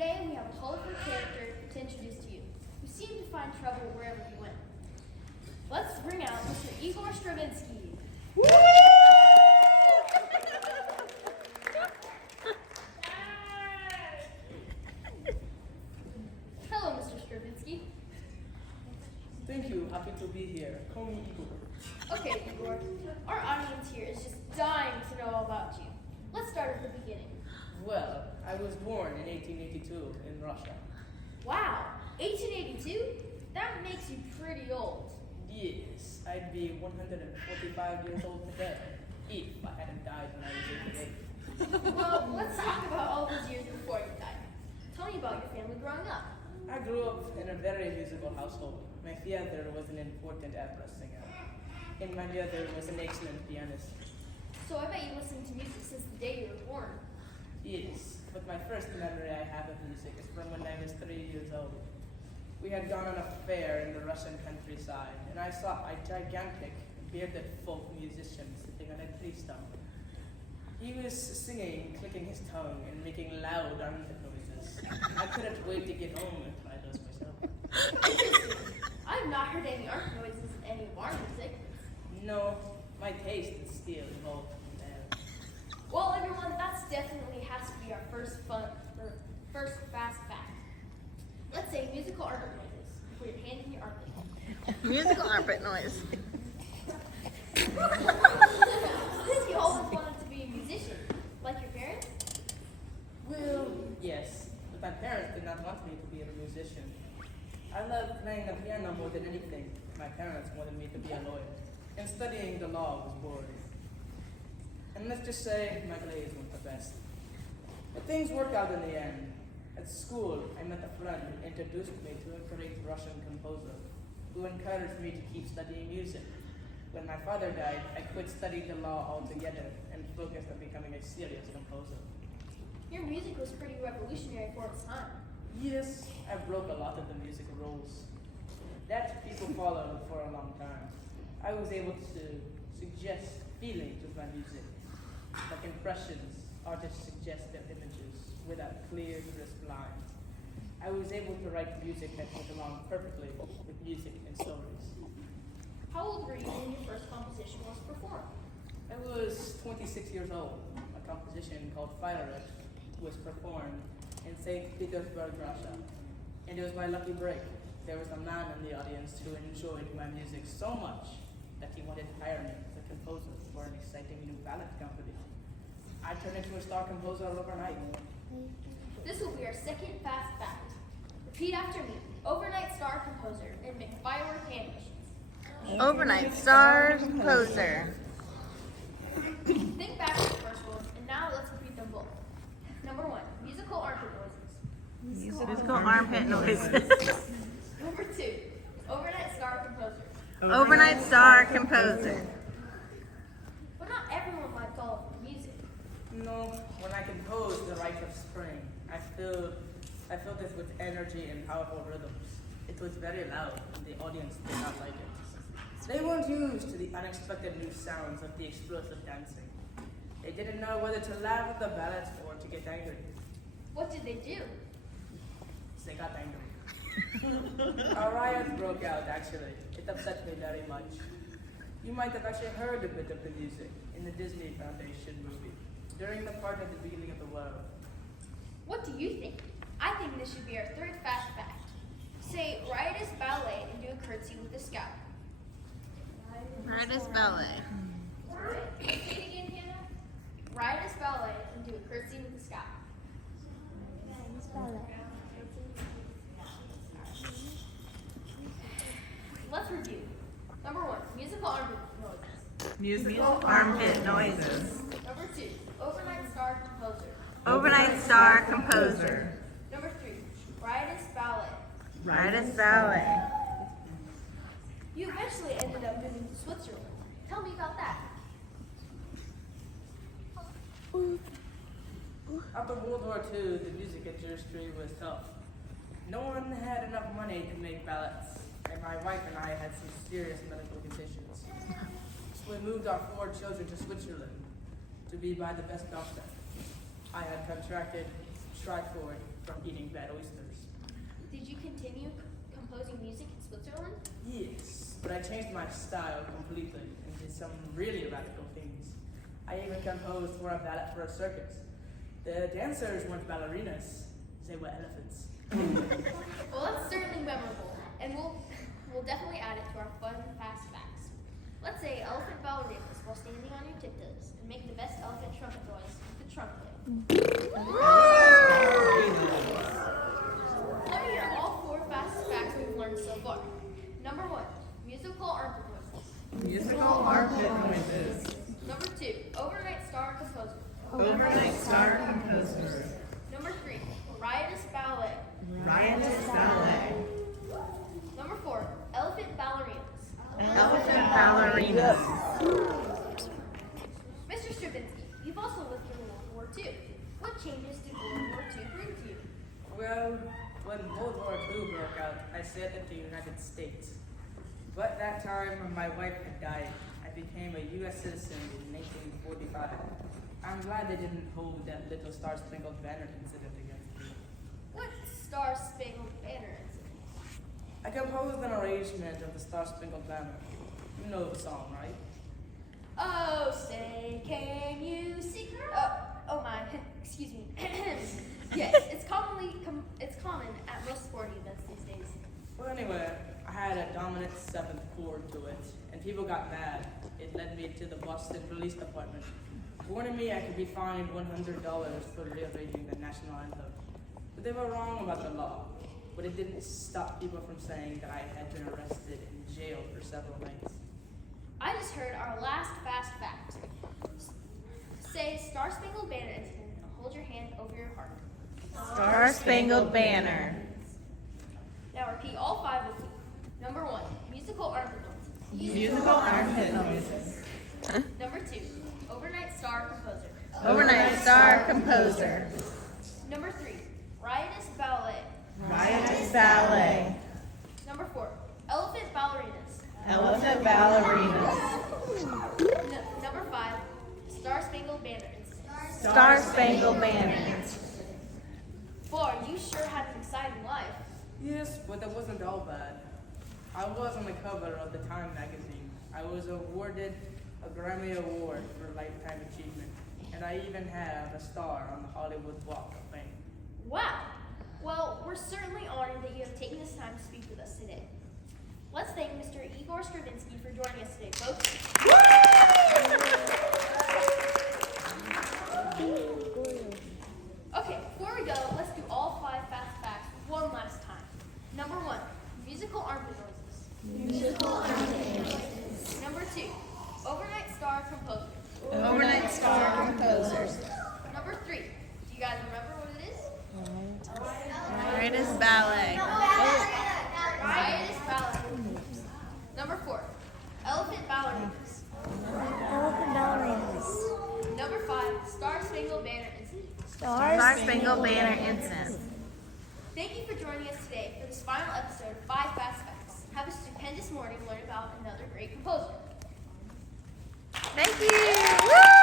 Today we have a colorful character to introduce to you, who seemed to find trouble wherever he went. Let's bring out Mr. Igor Stravinsky. Hello, Mr. Stravinsky. Thank you. Happy to be here. Call me Igor. Okay, Igor. Our audience here is just dying to know all about you. Let's start at the beginning. Well, I was born in 1882 in Russia. Wow, 1882? That makes you pretty old. Yes, I'd be 145 years old today if I hadn't died when I was 88. Well, let's talk about all those years before you died. Tell me about your family growing up. I grew up in a very musical household. My father was an important opera singer, and my mother was an excellent pianist. So I bet you listened to music since the day you were born. Yes, but my first memory I have of music is from when I was 3 years old. We had gone on a fair in the Russian countryside, and I saw a gigantic, bearded folk musician sitting on a tree stump. He was singing, clicking his tongue, and making loud armpit noises. I couldn't wait to get home and try those myself. Interesting. I've not heard any art noises in any of our music. No, my taste is still evolved from there. Well, everyone, that's definitely has to be our first fast fact. Let's say musical armpit noises. Put your hand in your armpit. Musical armpit noise. Since you always wanted to be a musician, like your parents? Well, yes, but my parents did not want me to be a musician. I loved playing the piano more than anything. My parents wanted me to be a lawyer, and studying the law was boring. And let's just say my grades weren't the best. But things worked out in the end. At school, I met a friend who introduced me to a great Russian composer who encouraged me to keep studying music. When my father died, I quit studying the law altogether and focused on becoming a serious composer. Your music was pretty revolutionary for its time. Yes, I broke a lot of the music rules that people followed for a long time. I was able to suggest feelings with my music, like impressions, artists suggest their images without clear, crisp lines. I was able to write music that went along perfectly with music and stories. How old were you when your first composition was performed? I was 26 years old. A composition called Fire was performed in St. Petersburg, Russia. And it was my lucky break. There was a man in the audience who enjoyed my music so much that he wanted to hire me as a composer for an exciting new ballad company. I turned into a star composer overnight. This will be our second fast fact. Repeat after me. Overnight star composer and make firework animations. Overnight star composer. Think back to the first one, and now let's repeat them both. Number 1, musical armpit noises. Musical armpit noises. Number 2, overnight star composer. Overnight star composer. But not everyone likes all of the music. No, when I composed The Rite of Spring, I filled it with energy and powerful rhythms. It was very loud, and the audience did not like it. They weren't used to the unexpected new sounds of the explosive dancing. They didn't know whether to laugh at the ballads or to get angry. What did they do? They got angry. A riot broke out, actually. It upset me very much. You might have actually heard a bit of the music in the Disney Foundation movie during the part at the beginning of the world. What do you think? I think this should be our third fast fact. Say riotous ballet and do a curtsy with the scout. Riotous ballet. Say it again, Hannah. Riotous ballet and do a curtsy with the scout. Let's review. Number 1, musical armpit noises. Musical armpit noises. Number 2, overnight star composer. Overnight star composer. Number 3, riotous ballet. Riotous ballet. You eventually ended up moving to Switzerland. Tell me about that. After World War II, the music industry was tough. No one had enough money to make ballads, and my wife and I had some serious medical conditions. So we moved our 4 children to Switzerland to be by the best doctor. I had contracted Stratford from eating bad oysters. Did you continue composing music in Switzerland? Yes, but I changed my style completely and did some really radical things. I even composed for a ballet for a circus. The dancers weren't ballerinas, they were elephants. Well, that's certainly memorable, and we'll definitely add it to our fun, fast facts. Let's say elephant ballerinas while standing on your tiptoes and make the best elephant trumpet noise with the trumpet. Let me hear all 4 fast facts we've learned so far. Number 1, musical armpit noises. Musical armpit noises. Number 2, overnight star composer. Overnight star composer. Number 3, riotous ballet. Riotous ballet. Number 4, elephant ballerinas. Elephant ballerinas. Mr. Stravinsky, you've also lived through World War II. What changes did World War II bring to you? Well, when World War II broke out, I sailed into the United States. But that time, when my wife had died, I became a U.S. citizen in 1945. I'm glad they didn't hold that little Star-Spangled Banner incident against me. What Star-Spangled Banner incident? I composed an arrangement of the Star-Spangled Banner. You know the song, right? Oh, say, can you see? Oh my, excuse me. Yes, it's common at most sporting events these days. Well, anyway, I had a dominant 7th chord to it, and people got mad. It led me to the Boston Police Department, warning me I could be fined $100 for rearranging the national anthem. But they were wrong about the law, but it didn't stop people from saying that I had been arrested and jailed for several nights. I just heard our last fast fact. Say Star-Spangled Banner incident and hold your hand over your heart. Star Spangled Banner. Now repeat all 5 with me. Number 1, musical armpit noises. Musical armpit noises. Number 2, overnight star composer. Overnight star composer. Number 3, riotous ballet. Riotous ballet. Number 4, elephant ballerinas. Elephant ballerinas. Number 5, Star-Spangled Banner incident. Star Spangled Banner. Boy, you sure had an exciting life. Yes, but that wasn't all bad. I was on the cover of the Time magazine. I was awarded a Grammy Award for Lifetime Achievement, and I even have a star on the Hollywood Walk of Fame. Wow. Well, we're certainly honored that you have taken this time to speak with us today. Let's thank Mr. Igor Stravinsky for joining us today, folks. Okay, before we go, let's do all 5 fast facts one last time. Number 1, musical armpit noises. Musical armpit noises. Number 2, overnight star composer. Overnight star composers. Number 3, do you guys remember what it is? Riotous ballet. Riotous ballet. Number 4, elephant ballerinas. Elephant ballerinas. Number 5, Star-Spangled Banner incident. Star Spangled Banner incident. Thank you for joining us today for this final episode of 5 Fast Facts. Have a stupendous morning learning about another great composer. Thank you. Woo!